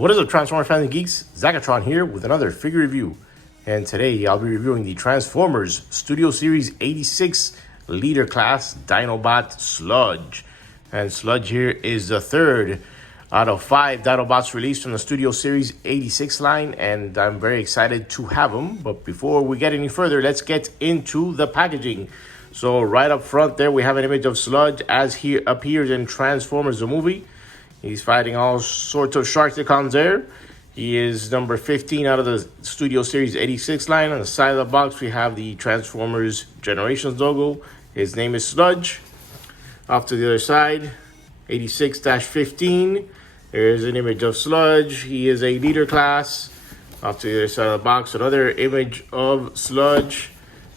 What is up, Transformers fans and geeks? Zagatron here with another figure review. And today I'll be reviewing the Transformers Studio Series 86 Leader Class Dinobot Sludge. And Sludge here is the third out of 5 Dinobots released from the Studio Series 86 line. And I'm very excited to have them. But before we get any further, let's get into the packaging. So right up front there, we have an image of Sludge as he appears in Transformers the movie. He's fighting all sorts of Sharkticons there. He is number 15 out of the Studio Series 86 line. On the side of the box, we have the Transformers Generations logo. His name is Sludge. Off to the other side, 86-15. There's an image of Sludge. He is a leader class. Off to the other side of the box, another image of Sludge.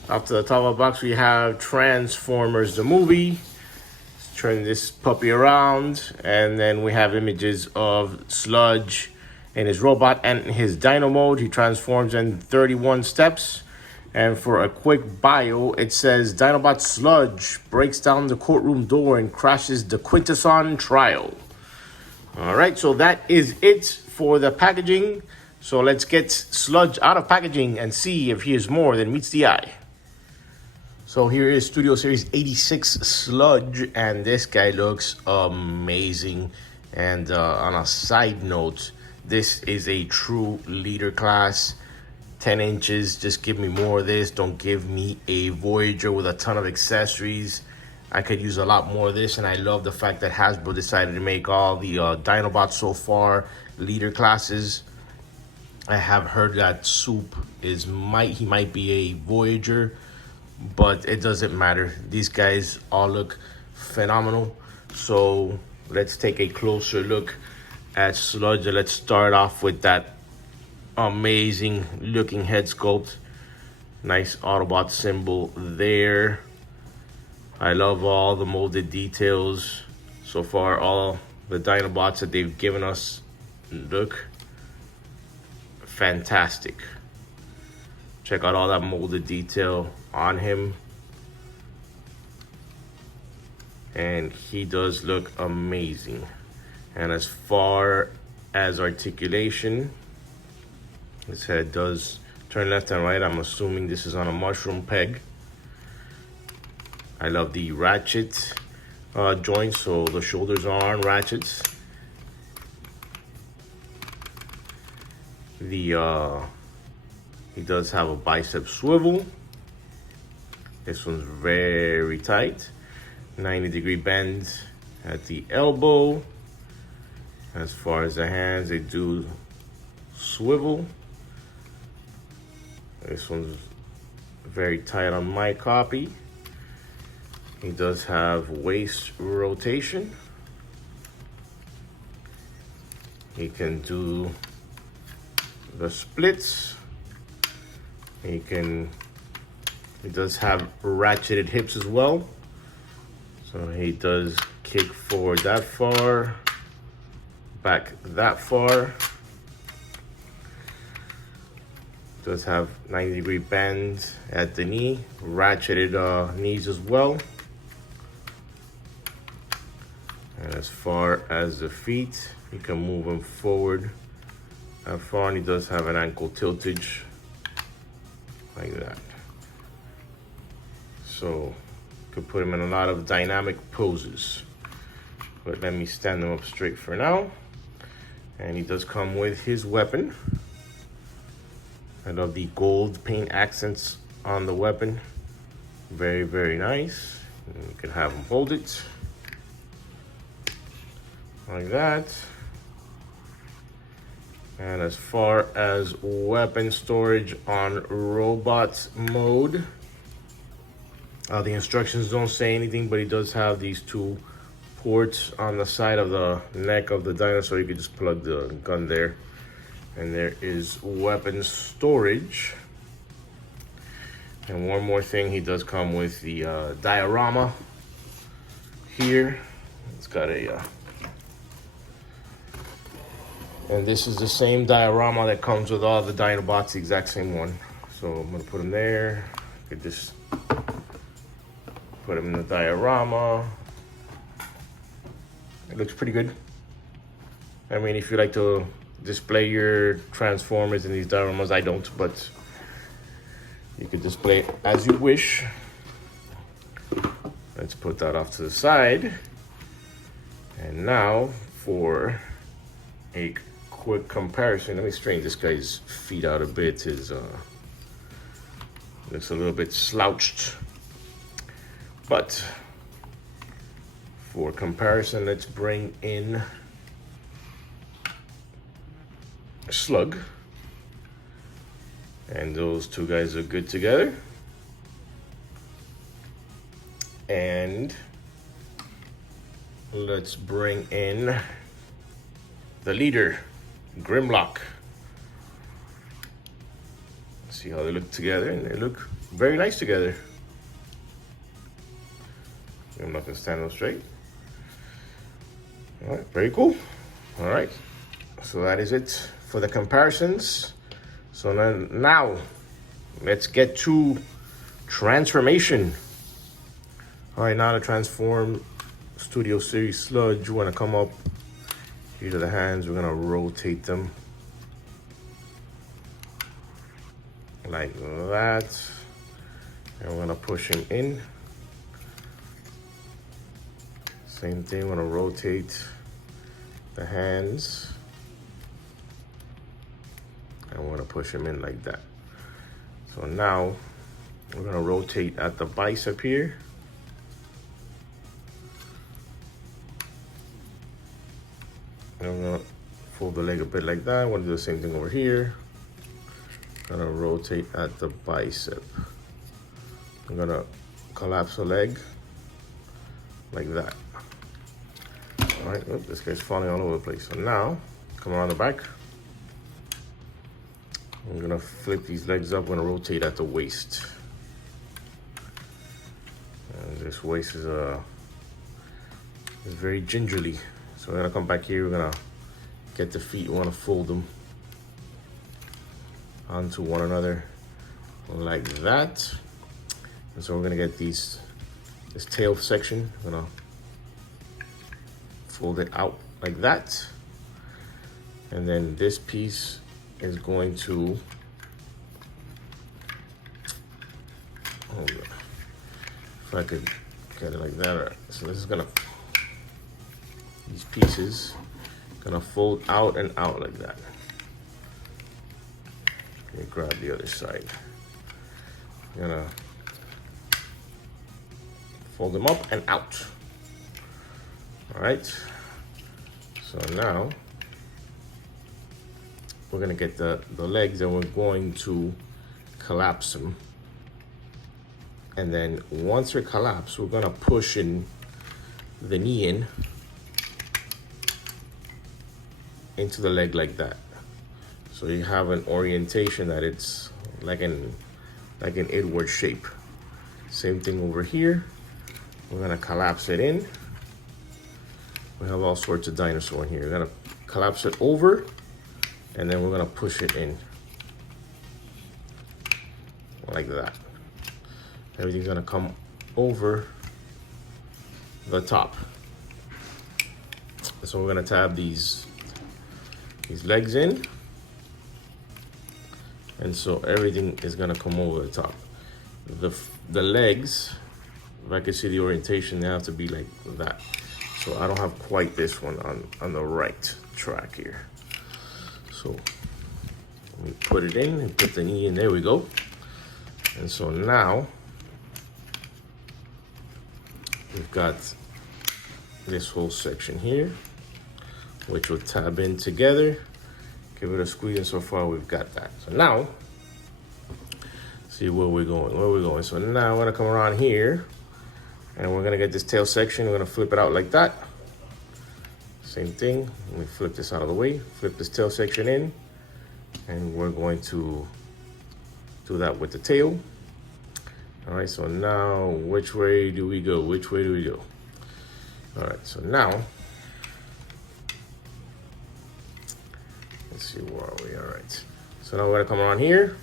Off to the top of the box, we have Transformers the movie. Turn this puppy around, and then we have images of Sludge in his robot and in his dino mode. He transforms in 31 steps. And for a quick bio, it says Dinobot Sludge breaks down the courtroom door and crashes the Quintesson trial. All right, so that is it for the packaging. So let's get Sludge out of packaging and see if he is more than meets the eye. So here is Studio Series 86 Sludge, and this guy looks amazing. And on a side note, this is a true leader class. 10 inches, just give me more of this. Don't give me a Voyager with a ton of accessories. I could use a lot more of this, and I love the fact that Hasbro decided to make all the Dinobots so far leader classes. I have heard that Soup he might be a Voyager, but it doesn't matter. These guys all look phenomenal. So let's take a closer look at Sludge. Let's start off with that amazing looking head sculpt. Nice Autobot symbol there. I love all the molded details. So far, all the Dinobots that they've given us look fantastic. Check out all that molded detail on him. And he does look amazing. And as far as articulation, his head does turn left and right. I'm assuming this is on a mushroom peg. I love the ratchet joints, so the shoulders are on ratchets. He does have a bicep swivel. This one's very tight. 90-degree bend at the elbow. As far as the hands, they do swivel. This one's very tight on my copy. He does have waist rotation. He can do the splits. He does have ratcheted hips as well. So he does kick forward that far, back that far. Does have 90-degree bend at the knee, ratcheted knees as well. And as far as the feet, you can move them forward that far, and he does have an ankle tiltage like that. So you could put him in a lot of dynamic poses. But let me stand him up straight for now. And he does come with his weapon. I love the gold paint accents on the weapon. Very, very nice. And you can have him hold it like that. And as far as weapon storage on robot mode, the instructions don't say anything, but he does have these 2 ports on the side of the neck of the dinosaur. You can just plug the gun there. And there is weapon storage. And one more thing, he does come with the diorama here. It's got a and this is the same diorama that comes with all the Dinobots, the exact same one. So I'm gonna put him there. I could just put him in the diorama. It looks pretty good. I mean, if you like to display your transformers in these dioramas. I don't, but you can display it as you wish. Let's put that off to the side. And now for a quick comparison, let me straighten this guy's feet out a bit. His looks a little bit slouched. But for comparison, let's bring in Slug. And those two guys are good together. And let's bring in the leader, Grimlock. See how they look together, and they look very nice together. I'm not gonna stand up straight. All right, very cool. All right, so that is it for the comparisons. So now let's get to transformation. All right, now to transform Studio Series Sludge, we're gonna come up here to the hands. We're gonna rotate them like that, and we're gonna push him in. Same thing, we're gonna rotate the hands, and we're gonna push him in like that. So now we're gonna rotate at the bicep here. And I'm gonna fold the leg a bit like that. I wanna do the same thing over here. Gonna rotate at the bicep. I'm gonna collapse the leg like that. All right, oh, this guy's falling all over the place. So now, come around the back. I'm gonna flip these legs up. I'm gonna rotate at the waist. And this waist is very gingerly. So we're gonna come back here. We're gonna get the feet. We wanna fold them onto one another like that. And so we're gonna get this tail section. We're gonna fold it out like that. And then this piece is going to, if I could get it like that. Right. So this is gonna, these pieces gonna fold out and out like that. Let me grab the other side. I'm gonna fold them up and out. All right, so now we're gonna get the legs, and we're going to collapse them. And then once they're collapsed, we're gonna push in the knee into the leg like that. So you have an orientation that it's like an inward shape. Same thing over here. We're gonna collapse it in. We have all sorts of dinosaur in here. We're gonna collapse it over, and then we're gonna push it in like that. Everything's gonna come over the top. So we're gonna tab these legs in, and so everything is gonna come over the top. The legs, if I can see the orientation, they have to be like that. So I don't have quite this one on the right track here. So let me put it in and put the knee in. There we go. And so now we've got this whole section here, which will tab in together. Give it a squeeze, and so far we've got that. So now, see where we're going. So now I'm gonna come around here, and we're gonna get this tail section. We're gonna flip it out like that. Same thing, let me flip this out of the way, flip this tail section in, and we're going to do that with the tail. All right, so now which way do we go? Which way do we go? All right, so now, let's see, where are we? All right, so now we're gonna come around here.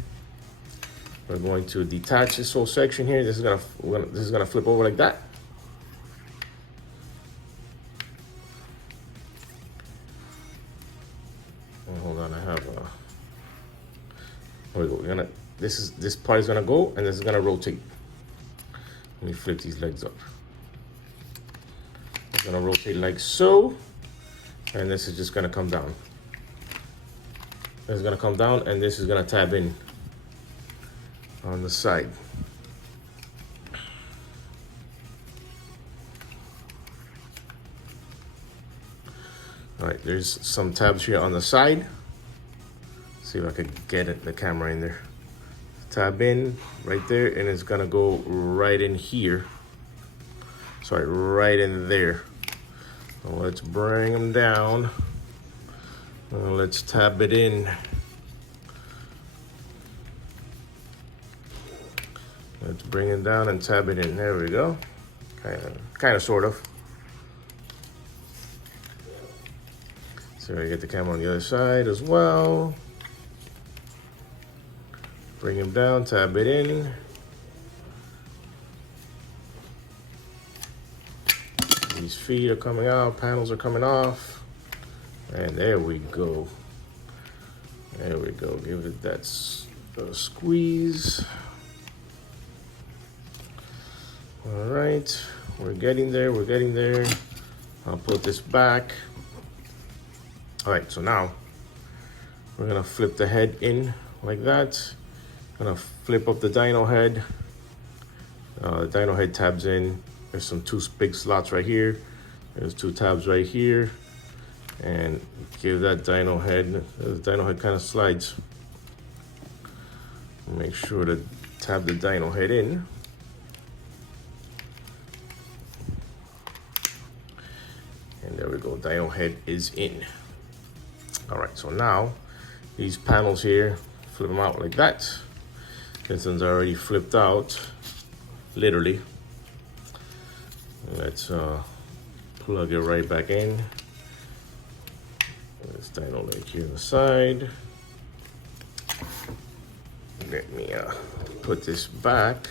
We're going to detach this whole section here. This is gonna flip over like that. There we go. This part is gonna go, and this is gonna rotate. Let me flip these legs up. It's gonna rotate like so, and this is just gonna come down. It's gonna come down, and this is gonna tab in on the side. All right, there's some tabs here on the side. See if I could get the camera in there. Tab in right there, and it's gonna go right in here. Sorry, right in there. So let's bring them down. Let's tab it in. Let's bring it down and tab it in. There we go. Kind of, sort of. So I get the camera on the other side as well. Bring him down, tab it in. These feet are coming out, panels are coming off. And there we go. There we go. Give it that squeeze. All right, we're getting there, we're getting there. I'll put this back. All right, so now we're gonna flip the head in like that. Gonna flip up the dino head. The dino head tabs in. There's some two big slots right here. There's two tabs right here. And give that dino head, the dino head kind of slides. Make sure to tab the dino head in. And there we go, dino head is in. All right, so now these panels here, flip them out like that. This one's already flipped out, literally. Let's plug it right back in. This dino leg here on the side. Let me put this back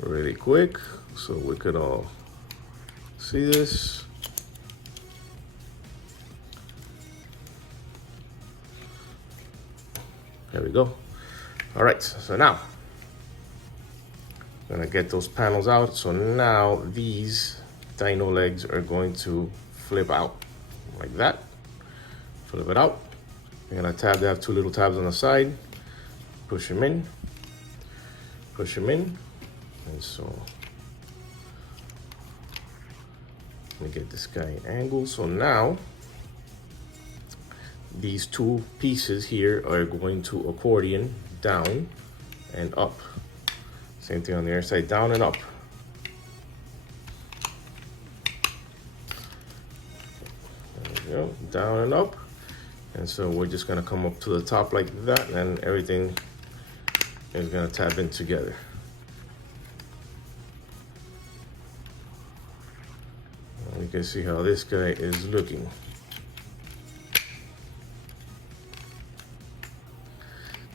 really quick so we could all see this. There we go. All right, so now I'm gonna get those panels out. So now these dino legs are going to flip out like that. Flip it out. You're gonna tab, they have two little tabs on the side. Push them in, push them in. And so, let me get this guy angled. So now, these two pieces here are going to accordion down and up. Same thing on the other side, down and up. There we go, down and up. And so we're just gonna come up to the top like that, and everything is gonna tab in together. And you can see how this guy is looking.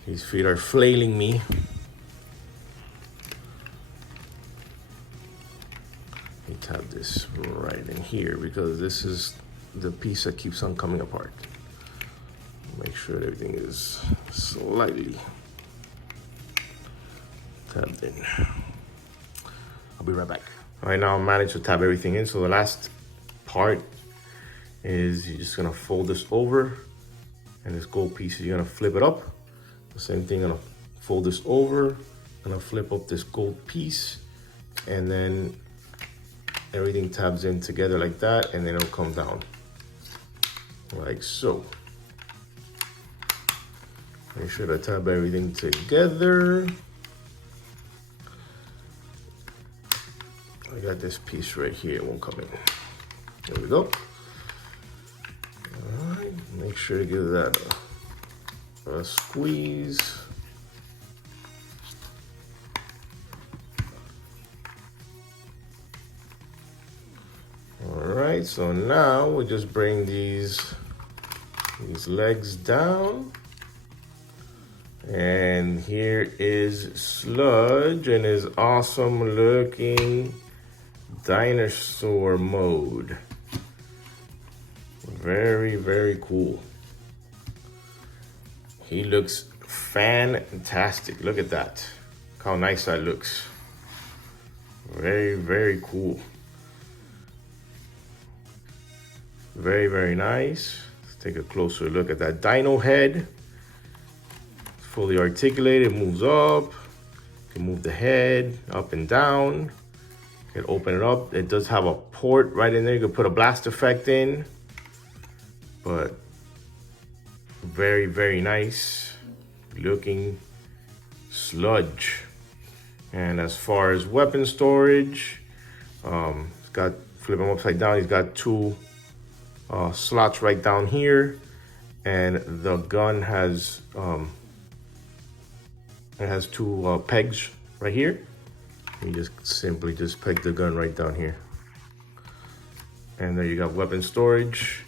These feet are flailing me. Let me tab this right in here because this is the piece that keeps on coming apart. Make sure that everything is slightly tabbed in. I'll be right back. All right, now I managed to tab everything in. So the last part is you're just gonna fold this over, and this gold piece, you're gonna flip it up. The same thing, gonna fold this over, gonna flip up this gold piece, and then everything tabs in together like that, and then it'll come down like so. Make sure to tab everything together. I got this piece right here, it won't come in. There we go. All right, make sure to give that a squeeze. All right, so now we'll just bring these legs down. And here is Sludge in his awesome looking dinosaur mode. Very, very cool. He looks fantastic. Look at that. Look how nice that looks. Very, very cool. Very, very nice. Let's take a closer look at that dino head. It's fully articulated, moves up. You can move the head up and down. You can open it up. It does have a port right in there. You can put a blast effect in. But very, very nice looking Sludge. And as far as weapon storage, it's got, flip him upside down, he's got two slots right down here, and the gun has it has two pegs right here. You just simply just peg the gun right down here, and there you got weapon storage,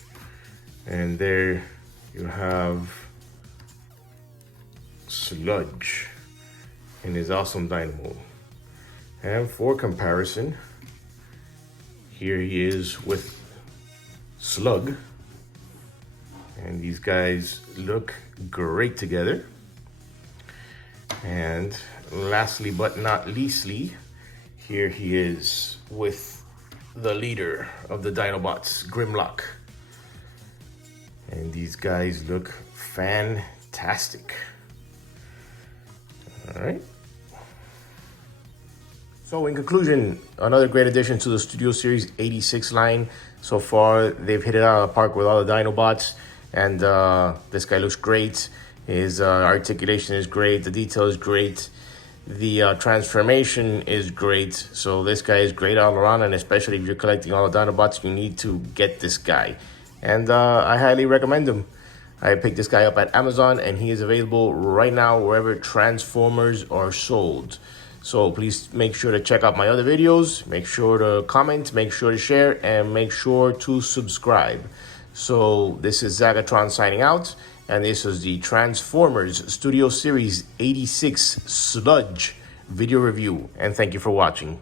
and there you have Sludge in his awesome dynamo. And for comparison, here he is with Slug, and these guys look great together. And lastly but not leastly, here he is with the leader of the Dinobots, Grimlock, and these guys look fantastic. All right. So in conclusion, another great addition to the Studio Series 86 line. So far, they've hit it out of the park with all the Dinobots, and this guy looks great. His articulation is great, the detail is great, the transformation is great. So this guy is great all around, and especially if you're collecting all the Dinobots, you need to get this guy. And I highly recommend him. I picked this guy up at Amazon, and he is available right now wherever Transformers are sold. So please make sure to check out my other videos, make sure to comment, make sure to share, and make sure to subscribe. So this is Zagatron signing out, and this is the Transformers Studio Series 86 Sludge video review, and thank you for watching.